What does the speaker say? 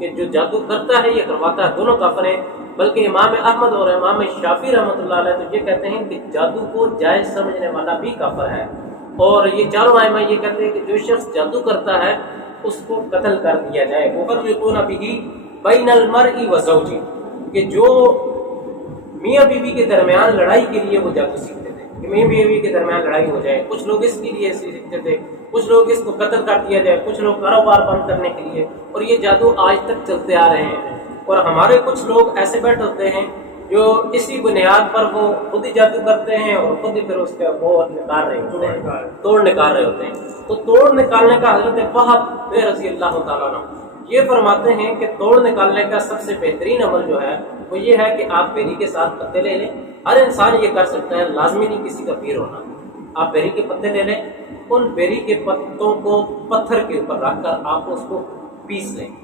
کہ جو جادو کرتا ہے یہ کرواتا ہے دونوں کافر ہیں، بلکہ امام احمد اور امام شافعی رحمۃ اللہ علیہ تو یہ کہتے ہیں کہ جادو کو جائز سمجھنے والا بھی کافر ہے، اور یہ چاروں ائمہ یہ کہتے ہیں کہ جو شخص جادو کرتا ہے اس کو قتل کر دیا جائے۔ وَيُفَرِّقُونَ بِهِ بَيْنَ الْمَرْءِ وَزَوْجِهِ، کہ جو میاں بیوی کے درمیان لڑائی کے لیے وہ جادو سیکھتے تھے کہ میاں بیوی کے درمیان لڑائی ہو جائے، کچھ لوگ اس کے لیے سیکھتے تھے، کچھ لوگ اس کو قتل کر دیا جائے، کچھ لوگ کاروبار بند کرنے کے لیے، اور یہ جادو آج تک چلتے آ رہے ہیں۔ اور ہمارے کچھ لوگ ایسے بیٹھے ہوتے ہیں جو اسی بنیاد پر وہ خود ہی جادو کرتے ہیں اور خود ہی پھر اس کا وہ نکال رہے ہوتے ہیں، توڑ نکال رہے ہوتے ہیں۔ تو توڑ نکالنے کا حضرت وہب رضی اللہ تعالیٰ عنہ یہ فرماتے ہیں کہ توڑ نکالنے کا سب سے بہترین عمل جو ہے وہ یہ ہے کہ آپ بیری کے ساتھ پتے لے لیں۔ ہر انسان یہ کر سکتا ہے، لازمی نہیں کسی کا پیر ہونا۔ آپ بیری کے پتے لے لیں، ان بیری کے پتوں کو پتھر کے اوپر رکھ کر آپ اس کو پیس لیں۔